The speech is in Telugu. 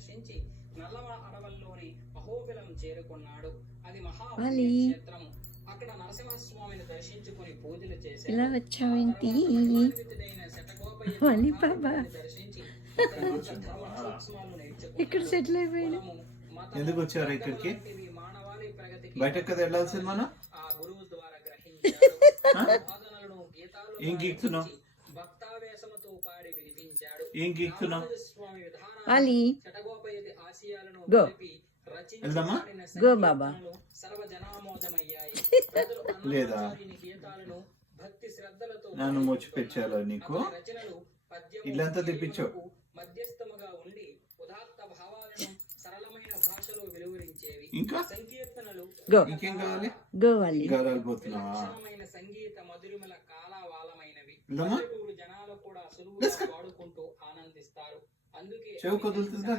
దర్శించి నల్లమ అడవుల్లోని అహోబిలం చేరుకున్నాడు. అది మహాపుణ్యక్షేత్రము. అక్కడ నరసింహస్వామిని దర్శించుకుని పూజలు చేశాడు. ఇలా వచ్చావేంటి మళ్ళీ బాబా ఇక్కడ సెటిల్ అయిపోయాడు. ఎందుకు వచ్చారు ఇక్కడికి? బయటకు కదా వెళ్ళాల్సింది మనం. ఏం గీక్తున్నావు? ఏం గీక్తున్నావు? గో వెళ్దామా? గో బాబా. లేదా నన్ను మోచిపెచ్చాలో నీకు ఇల్లంతా తెప్పించావు. ఇంకా గో ఇంకేం కావాలి? గో వాలి. గారాలు పోతున్నావా? చెవు కదులుతుందా?